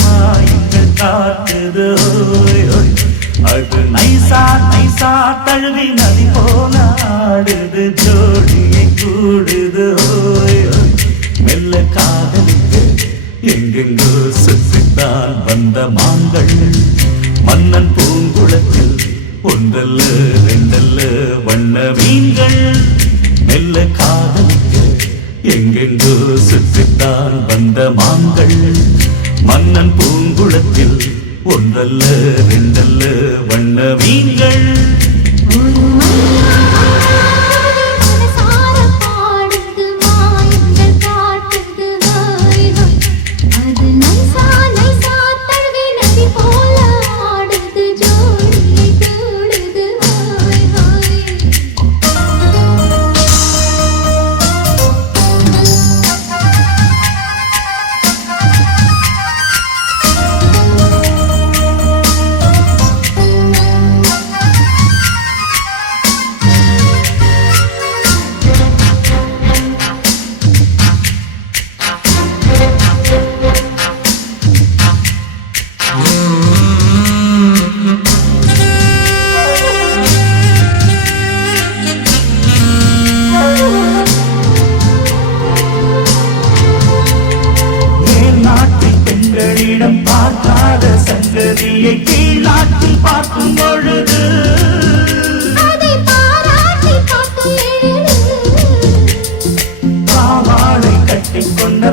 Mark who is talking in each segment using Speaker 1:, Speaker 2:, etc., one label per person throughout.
Speaker 1: மாயங்கள் காட்டுது. அது நைசா நைசா தழுவி நதி போனாடுது ஜோடியை கூ ஒன்றல்ல ரெண்டல்ல வண்ண மீன்கள். விழியை கீழாட்டி பார்க்கும் பொழுது பாவாடை கட்டிக்கொண்ட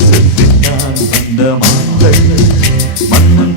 Speaker 1: சென்று
Speaker 2: நான் வந்த
Speaker 1: மாந்தர்கள் மன்னன்